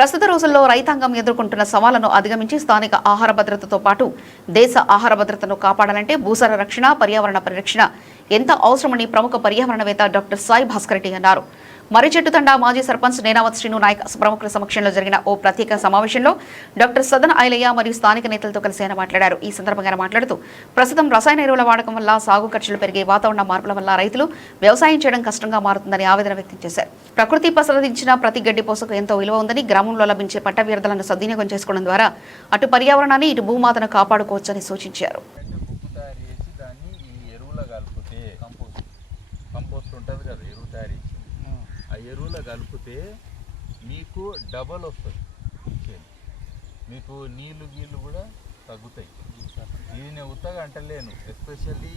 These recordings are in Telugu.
ప్రస్తుత రోజుల్లో రైతాంగం ఎదుర్కొంటున్న సవాళ్లను అధిగమించి స్థానిక ఆహార భద్రతతో పాటు దేశ ఆహార భద్రతను కాపాడాలంటే భూసార రక్షణ, పర్యావరణ పరిరక్షణ ఎంత అవసరమని ప్రముఖ పర్యావరణవేత్త డాక్టర్ సాయి భాస్కర్ రెడ్డి అన్నారు. మర్రిచెట్టుతండ మాజీ సర్పంచ్ నేనావత్ శ్రీను నాయక్ ప్రముఖుల సమక్షంలో జరిగిన ఓ ప్రత్యేక సమావేశంలో డాక్టర్ సదన్ ఐలయ్య మరియు స్థానిక నేతలతో కలిసి ఆయన మాట్లాడారు. ఈ సందర్భంగా మాట్లాడుతూ ప్రస్తుతం రసాయన ఎరువుల వాడకం వల్ల సాగు ఖర్చులు పెరిగే వాతావరణ మార్పుల వల్ల రైతులు వ్యవసాయం చేయడం కష్టంగా మారుతుందని ఆవేదన వ్యక్తం చేశారు. ప్రకృతి ప్రసాదించిన ప్రతి గడ్డి పోసకు ఎంతో విలువ ఉందని, గ్రామంలో లభించే పట్ట వ్యర్థాలను సద్వినియోగం చేసుకోవడం ద్వారా అటు పర్యావరణాన్ని ఇటు భూమాతను కాపాడుకోవచ్చని సూచించారు. ఆ ఎరువులు కలిపితే మీకు డబల్ వస్తుంది, మీకు నీళ్ళు గీళ్ళు కూడా తగ్గుతాయి. ఇది నేను ఉత్తగా అంటలేను, ఎస్పెషల్లీ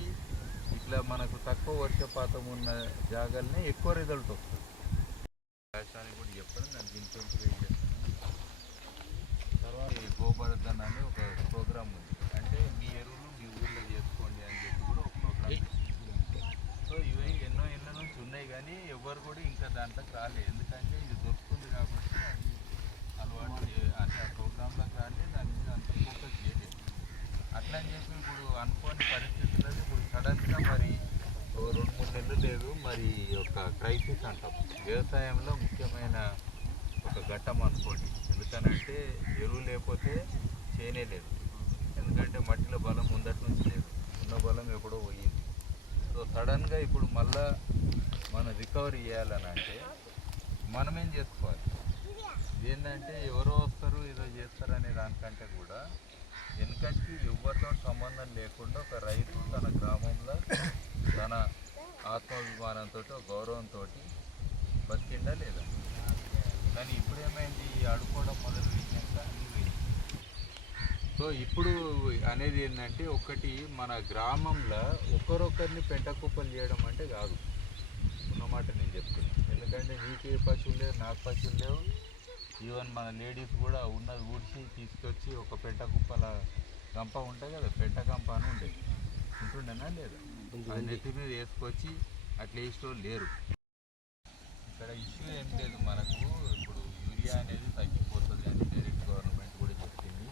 ఇట్లా మనకు తక్కువ వర్షపాతం ఉన్న జాగాలనే ఎక్కువ రిజల్ట్ వస్తుంది. రాష్ట్రానికి కూడా చెప్పడం దానికి ఇంప్లిమెంట్ చేస్తాను. తర్వాత గోబర్ధన్ అనే ఒక ప్రోగ్రామ్ ఉంది, అంటే మీ ఎరువులు మీ ఊళ్ళో చేసుకోండి అని చెప్పి కూడా ఒక ప్రోగ్రామ్. సో ఇవి ఎన్నో ఏళ్ళ నుంచి ఉన్నాయి, కానీ ఎవరు కూడా ఇంకా దాంట్లోకి రాలేదు. ఎందుకంటే ఇది దొరుకుతుంది కాబట్టి అది అలవాటు అంటే ఆ ప్రోగ్రాంలోకి రాలేదు, దాని మీద అంత ఫోకస్ చేయలేదు. అట్లా అని చెప్పి ఇప్పుడు అనుకోని పరిస్థితులలో ఇప్పుడు సడన్గా మరి 2-3 నెలలు లేదు, మరి ఒక క్రైసిస్ అంటాం వ్యవసాయంలో ముఖ్యమైన ఒక ఘట్టం అనుకోండి. ఎందుకనంటే ఎరువు లేకపోతే చేయనే లేదు, ఎందుకంటే మట్టిలో బలం ముందటి నుంచి లేదు, ఉన్న బలం ఎప్పుడో పోయింది. సో సడన్గా ఇప్పుడు మళ్ళా మనం రికవరీ చేయాలని అంటే మనం ఏం చేసుకోవాలి, ఏంటంటే ఎవరో వస్తారు ఏదో చేస్తారు అనే దానికంటే కూడా వెనకటికి ఎవరితో సంబంధం లేకుండా ఒక రైతు తన గ్రామంలో తన ఆత్మాభిమానంతో గౌరవంతో బతికిండా లేదా. కానీ ఇప్పుడు ఏమైంది, అడుకోవడం మొదలు పెట్టినాక అన్నీ పోయింది. సో ఇప్పుడు అనేది ఏంటంటే ఒకటి మన గ్రామంలో ఒకరొకరిని పెంట కుప్పలు చేయడం అంటే కాదు, ఉన్నమాట నేను చెప్తున్నాను. ఎందుకంటే నీకే పశువులు లేవు, నాకు పశువులు లేవు, ఈవెన్ మన లేడీస్ కూడా ఉన్నది ఊడ్చి తీసుకొచ్చి ఒక పెంట కుప్పల గంప ఉంటాయి కదా, పెంట గంప అని ఉండేది, ఉంటుండేనా లేదా, అది నెత్తి మీద వేసుకొచ్చి అట్లా వేసేవాళ్ళు లేరు. ఇక్కడ ఇష్యూ ఏం లేదు మనకు, ఇప్పుడు యూరియా అనేది తగ్గిపోతుంది అని డైరెక్ట్ గవర్నమెంట్ కూడా చెప్పింది.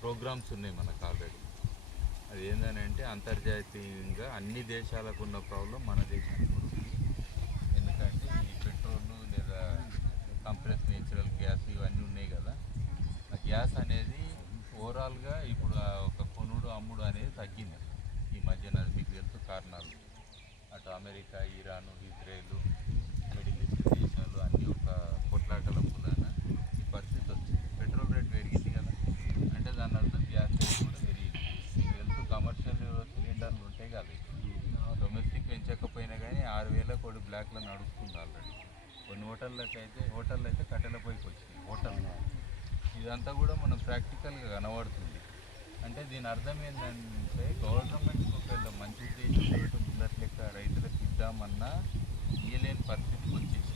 ప్రోగ్రామ్స్ ఉన్నాయి మనకు ఆల్రెడీ. అది ఏంటంటే అంతర్జాతీయంగా అన్ని దేశాలకు ఉన్న ప్రాబ్లం మన దేశానికి కూడా ఉంది. ఎందుకంటే ఈ పెట్రోల్ లేదా కంప్రెస్ నేచురల్ గ్యాస్ ఇవన్నీ ఉన్నాయి కదా, ఆ గ్యాస్ అనేది ఓవరాల్గా ఇప్పుడు ఒక కొనుడు అమ్ముడు అనేది తగ్గింది ఈ మధ్యన. మీకు తెలుసు కారణాలు, అటు America, Iran, Israel, middle east దేశాలు అన్నీ ఒక కొట్లాటల మూలాన ఈ పరిస్థితి వచ్చింది. పెట్రోల్ రేట్ పెరిగింది కదా, అంటే దాని అర్థం గ్యాస్ రేట్ కూడా పెరిగింది. మీకు తెలుసు కమర్షియల్ సిలిండర్లు ఉంటాయి కదా, డొమెస్టిక్ పెంచకపోయినా కానీ 6,000 కోడి బ్లాక్లో నడుస్తుంది ఆల్రెడీ. కొన్ని హోటల్లో అయితే కట్టెల పొయ్యికి వచ్చింది హోటల్లో. ఇదంతా కూడా మనం ప్రాక్టికల్గా కనబడుతుంది. అంటే దీని అర్థం ఏంటంటే గవర్నమెంట్ ఒకవేళ మంచి ఉద్దేశంతో ముందట్లెక్క రైతులకు ఇద్దామన్నా ఇయ్యలేని పరిస్థితికి వచ్చేసి